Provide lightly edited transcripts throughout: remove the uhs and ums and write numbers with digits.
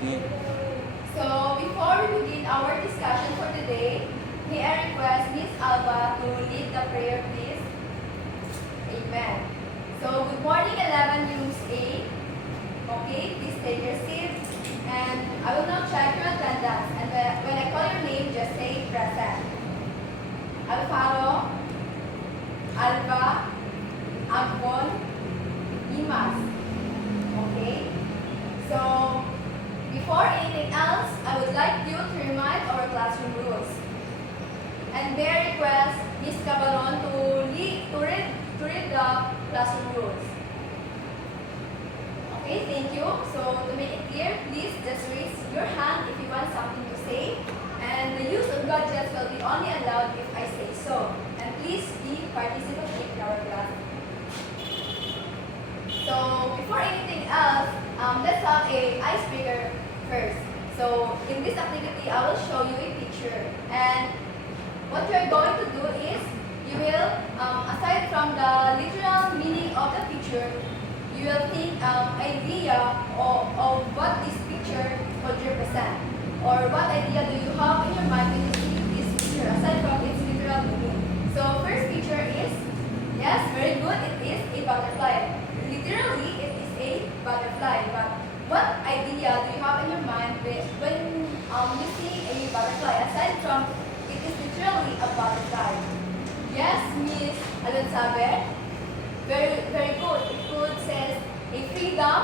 Okay. So, before we begin our discussion for today, may I request Miss Alba to lead the prayer, please? Amen. So, good morning, 11 rooms A. Okay, please take your seat. And I will now check your attendance. And when I call your name, just say present. Alfaro, Alba, Ampon, Imas. Okay? So, before anything else, I would like you to remind our classroom rules. And may I request Ms. Cabaron to read the classroom rules. Okay, thank you. So to make it clear, please just raise your hand if you want something to say. And the use of gadgets will be only allowed if I say so. And please be participative in our class. So before anything else, let's have a icebreaker first. So in this activity, I will show you a picture. And what you are going to do is, you will, aside from the literal meaning of the picture, you will think idea of what this picture could represent. Or what idea do you have in your mind when you see this picture, aside from its literal meaning. So first picture is, yes, very good, it is a butterfly. Literally, it is a butterfly. But what idea do you have in your mind when you see a butterfly, aside from it is literally a butterfly? Yes, Miss Alonsabe. Very good. It could say a freedom,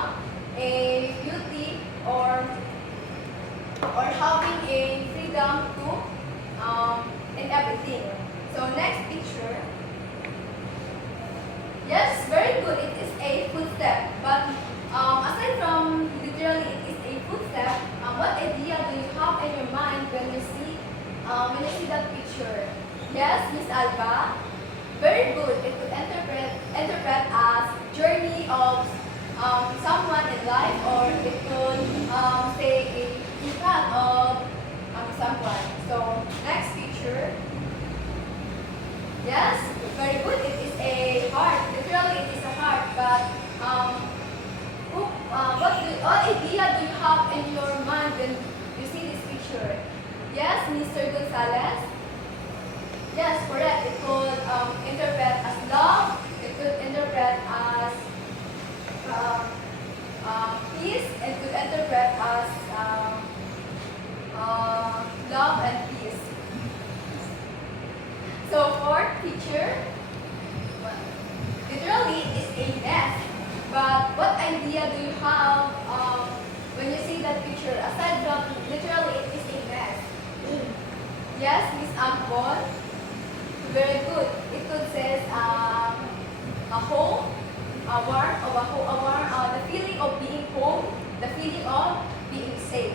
a beauty, or having a freedom to in everything. So next picture. Yes, very good. It is a footstep. But aside from literally it is a footstep, what idea do you have in your mind when you see that picture? Yes, Miss Alba. Very good. It could interpret as journey of someone in life, or it could say a impact of someone. So next picture. Yes, very good. It is a heart. Literally, it is a heart. But what idea do you have in your mind when you see this picture? Yes, Mr. Gonzalez. Yes, correct. It could interpret as love. It could interpret as peace. It could interpret as love and peace. So fourth picture, literally it is a nest. But what idea do you have when you see that picture? Aside from literally it is a nest. Yes, Miss Ampon. Very good. It could say a home, the feeling of being home, the feeling of being safe.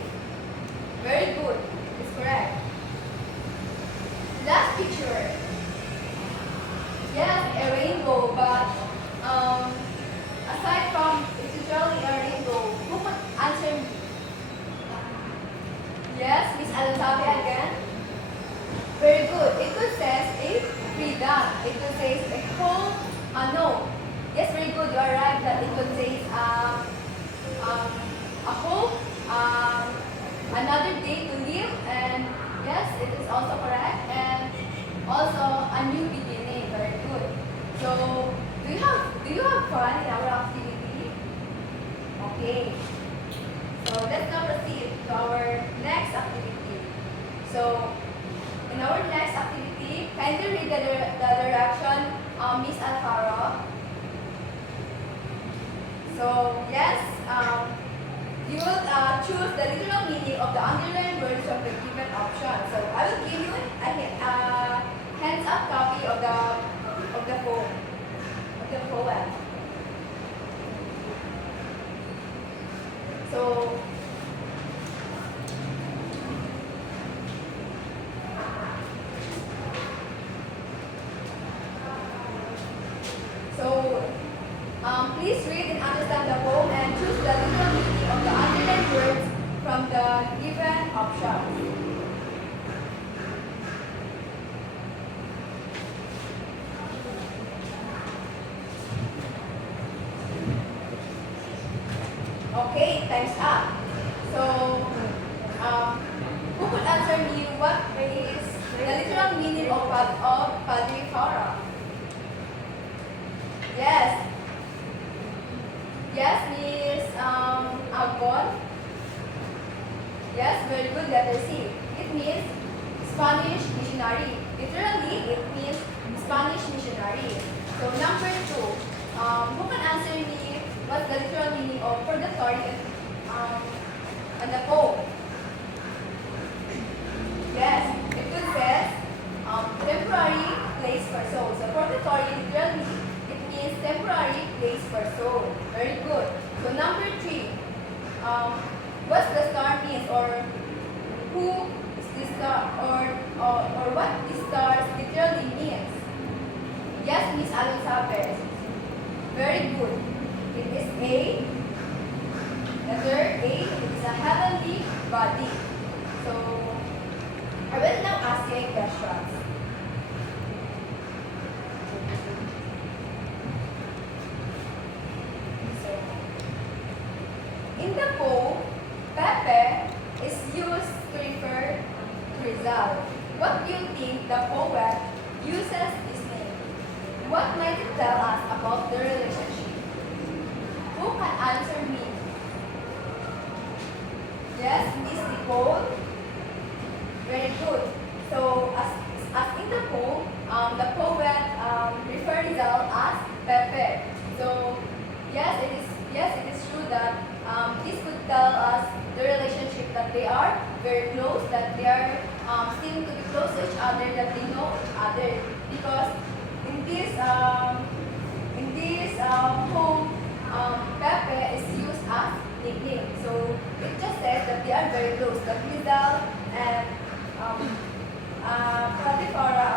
Very good. It's correct. Last picture. Yes, a rainbow, but aside from it's usually a rainbow, who could answer me? Yes, Miss Alonsabe again. Very good. It could say a freedom. It could say a whole, no. Yes, very good. You are right that it could say a hope, another day to live, and yes, it is also correct, and also a new beginning. Very good. So, do you have fun in our activity? Okay. So let's now proceed to our next activity. So, in our next activity, kindly read the direction, Miss Alfaro. So, yes, you will choose the literal meaning of the underlined words from the given option. So, I will give you a hands-up copy of the poem. So, please read and understand the poem and choose the literal meaning of the underlined words from the given options. Okay, time's up. So, who could answer me what is the literal meaning of Padre Fara? Yes. Yes, Miss Agon. Yes, very good. Letter C. It means Spanish missionary. Literally, it means Spanish missionary. So number 2. Who can answer me what's the literal meaning of purgatory and the Pope? Yes, it could says temporary place for soul. So purgatory literally it means temporary place for soul. Very good. So number 3. What's the star means or who is this star or what this star literally means? Yes, Miss Alonso. Very good. It is a letter A. It is a heavenly body. So I will now ask you a question. So in the poem, Pepe is used to refer to Rizal. What do you think the poet uses this name? What might it tell us about the relationship? Who can answer me? Yes, Miss Nicole. Very good. So as in the poem, the poet referred Rizal as Pepe. So yes it is true that this could tell us the relationship that they are very close, that they are seem to be close to each other, that they know each other. Because in this poem, Pepe is used as nickname. So it just says that they are very close. That Rizal and Pratifara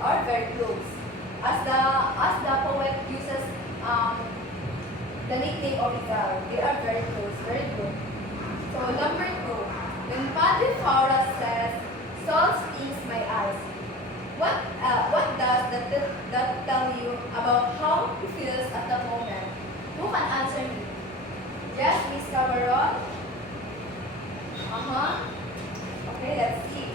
are very close. As the poet uses the nickname of Rizal, they are very close. Very good. So number 2, when Pratifara says, "Salt stings my eyes," what does that tell you about how he feels at the moment? Who can answer me? Yes, Miss Cameron. Okay, let's see.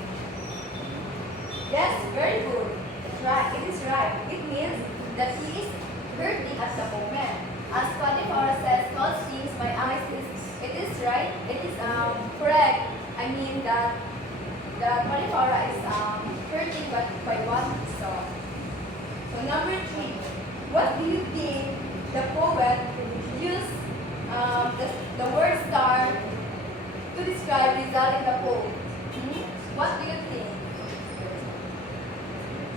Yes, very good. It's right. It is right. It means that he is hurting at the moment. As Potiphar says, "God stings my eyes." It is right. It is correct. I mean that Potiphar is hurting by what he saw. So number 3, what do you think the poet used the word star to describe Rizal in the poem? What do you think?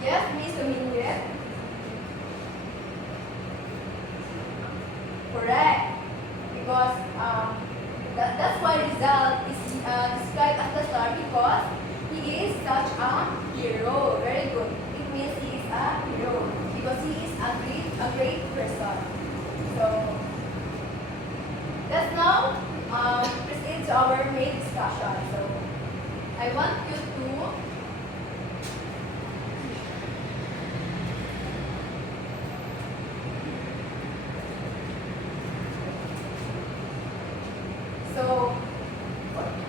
Yes, Miss Dominguez? Correct. Because that's why Rizal is described as the star, because he is such a hero. Very good. It means he is a hero because he is a great person. So let's now proceed to our main discussion. So I want you to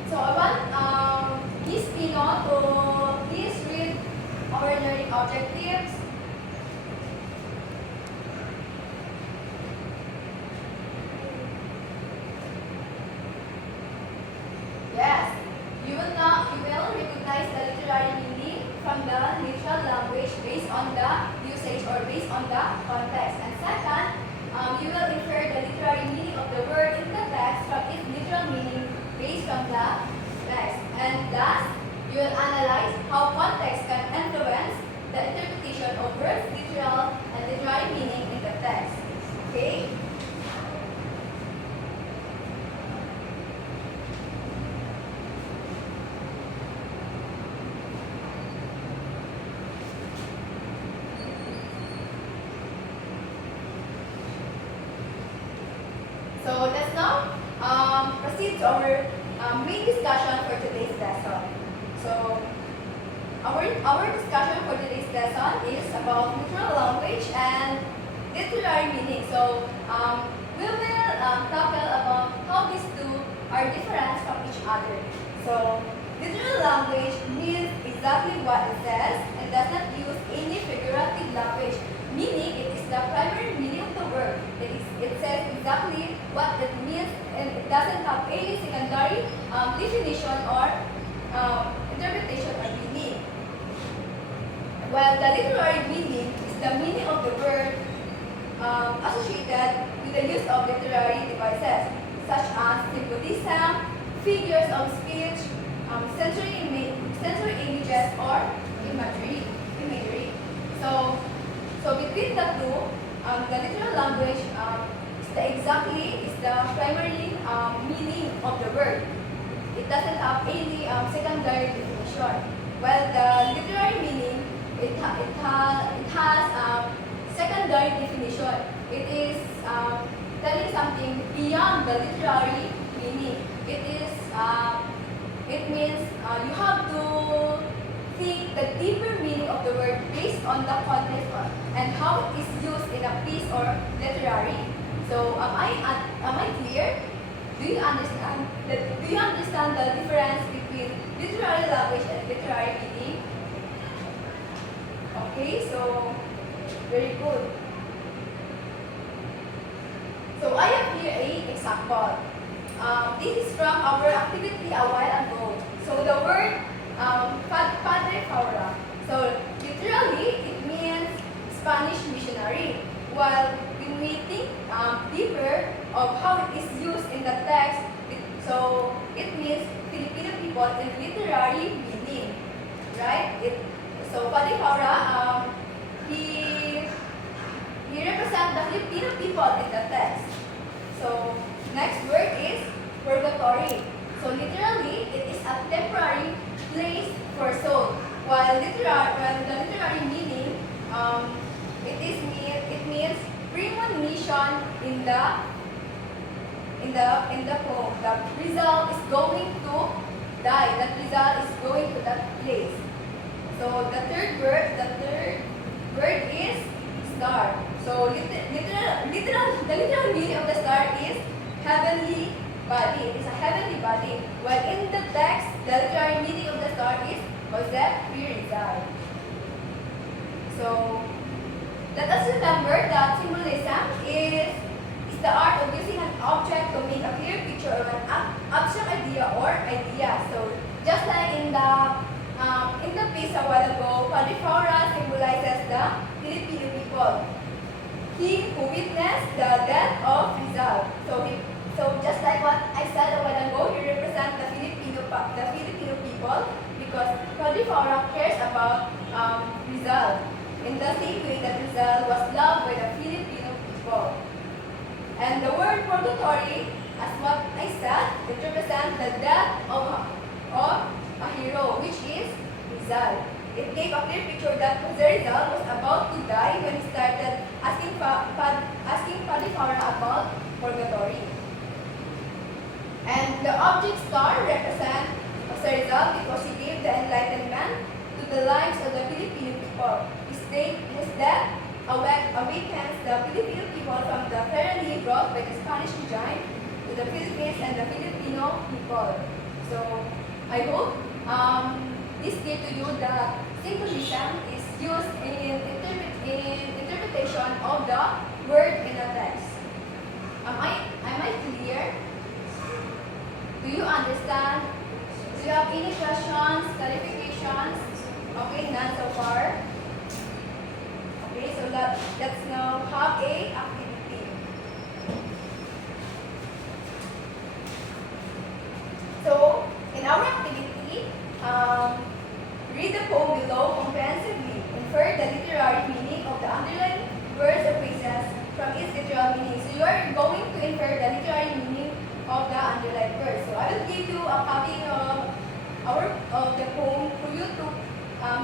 So I want Miss Pino to please read our learning objectives. Yes, you will recognize the literary meaning from the literal language based on the usage or based on the context. And second, you will infer the literary meaning of the word in the text from its literal meaning based on the text. And last, you will analyze how context can influence the interpretation of words, literal and literary meaning in the text. Okay? So let's now proceed to our main discussion for today's lesson. So our discussion for today's lesson is about literal language and literary meaning. So we will tackle about how these two are other. So, literal language means exactly what it says and does not use any figurative language, meaning it is the primary meaning of the word. It says exactly what it means and it doesn't have any secondary definition or interpretation or meaning. While the literary meaning is the meaning of the word associated with the use of literary devices, such as symbolism, figures of speech, sensory images, or imagery. So between the two, the literal language is the primary meaning of the word. It doesn't have any secondary definition. While the literary meaning, it has secondary definition. It is telling something beyond the literary meaning. It means you have to think the deeper meaning of the word based on the context and how it is used in a piece or literary. So am I clear? Do you understand the difference between literary language and literary meaning? Okay, so very good. So I have here an example. This is from our activity a while ago. So the word Padre Faura. So literally it means Spanish missionary. While when we think deeper of how it is used in the text, it means Filipino people in literary meaning, right? So Padre Faura, he represents the Filipino people in the text. So next word is purgatory. So literally, it is a temporary place for soul. While the literary meaning, it means premonition in the poem. The Rizal is going to die. That Rizal is going to that place. So the third word is star. So the literal meaning of the star is heavenly body. It is a heavenly body. While in the text, the literary meaning of the star is Joseph P. Rizal. So let us remember that symbolism is the art of using an object to make a clear picture of an abstract idea or idea. So just like in the piece a while ago, Padre Faura symbolizes the Filipino people. He who witnessed the death of Rizal. So just like what I said a while ago, he represents the Filipino people because Padre Faura cares about Rizal in the same way that Rizal was loved by the Filipino people. And the word purgatory, as what I said, it represents the death of a hero, which is Rizal. It gave a clear picture that Jose Rizal was about to die when he started asking Padre Faura about purgatory. And the object star represents Jose Rizal because he gave the enlightenment to the lives of the Filipino people. His death awakens the Filipino people from the tyranny brought by the Spanish regime to the Philippines and the Filipino people. So I hope this gave to you that symbolism is used in interpretation of the word in a text. Am I clear? Do you understand? Do you have any questions, clarifications? Okay, none so far. Okay, so let's now have a activity. So in our activity, read the poem below comprehensively. Infer the literary meaning of the underlined words or phrases from its literal meaning. So you are going to infer the literary meaning of the underlined words. So I will give you a copy of the poem for you to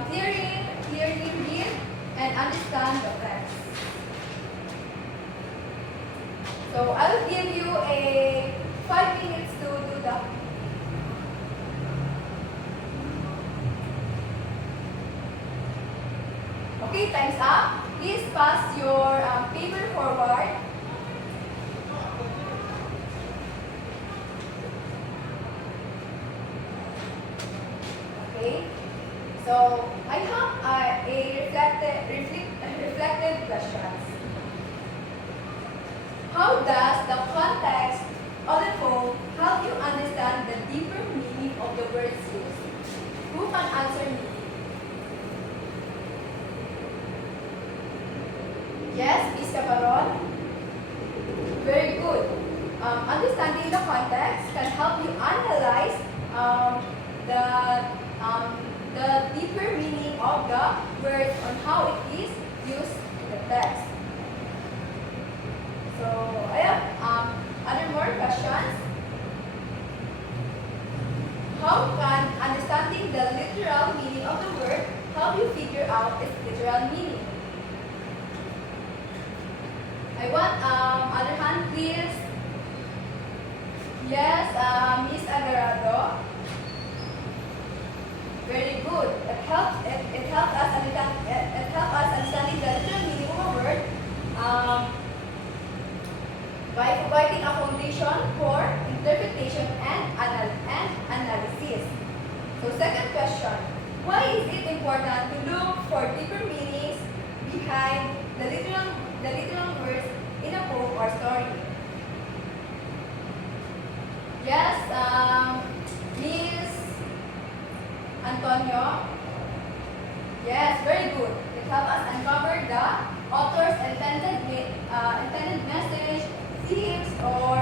clearly read and understand the text. So I will give you a 5 minutes to do that. Okay, time's up. Please pass your paper forward. So I have reflected questions. How does the context of the poem help you understand the deeper meaning of the words used? Who can answer me? Yes, Miss Cabaron? Very good. Understanding the context can help you analyze the, the deeper meaning of the words on how it is used in the text. So I have other more questions. How can understanding the literal meaning of the word help you figure out its literal meaning? I want other hand, please. Yes, Miss Agarado. Very good. It helps us understanding the literal meaning of a word by providing a foundation for interpretation and analysis. So second question, why is it important to look for deeper meanings behind the literal words in a poem or story? Yes, Miss Antonio. Yes, very good. It helps us uncover the author's intended message, themes, or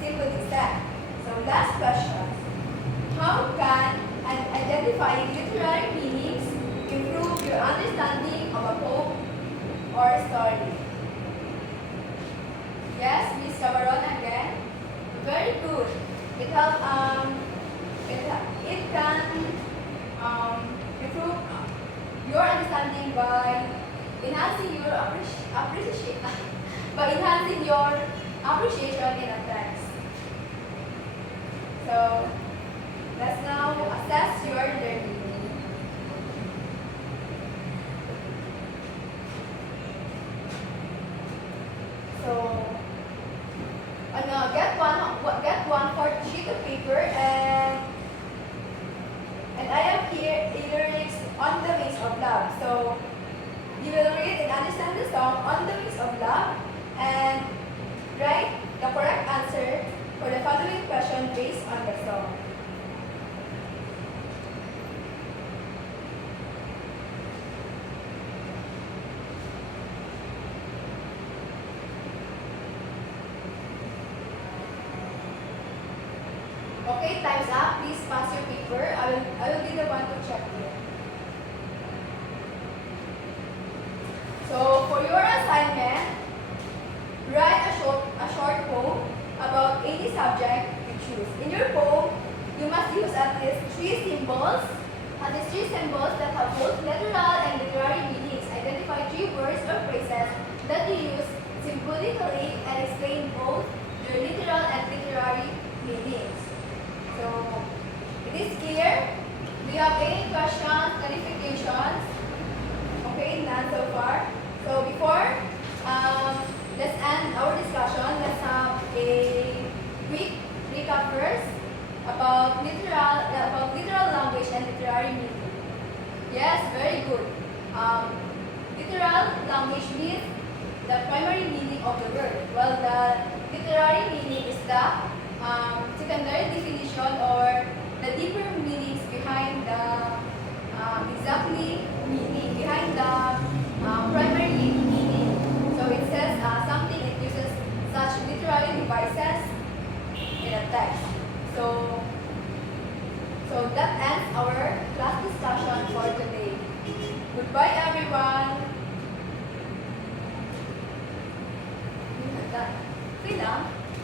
simply said. So last question. How can identifying literary meanings improve your understanding of a poem or story? Yes, Miss Cabaron again. Very good. It helps. It can improve your understanding by enhancing your appreciation in a text. So let's now assess your learning. So get one for sheet of paper and I have here a lyrics on the Wings of Love. So you will read and understand the song On the Wings of Love and write the correct answer for the following question based on the song. Okay, time's up. Please pass your paper. I will be the one to check here. So for your assignment, write a short poem about any subject you choose. In your poem, you must use at least three symbols that have both literal and literary meanings. Identify 3 words or phrases that you use symbolically and explain both their literal and literary meanings. So, it is clear? Do you have any questions, clarifications? Okay, none so far. So before let's end our discussion, let's have a quick recap first about literal language and literary meaning. Yes, very good. Literal language means the primary meaning of the word, while the literary meaning is the secondary definition or the deeper meanings behind the behind the primary meaning. So it says something, it uses such literary devices in a text. So that ends our class discussion for today. Goodbye everyone.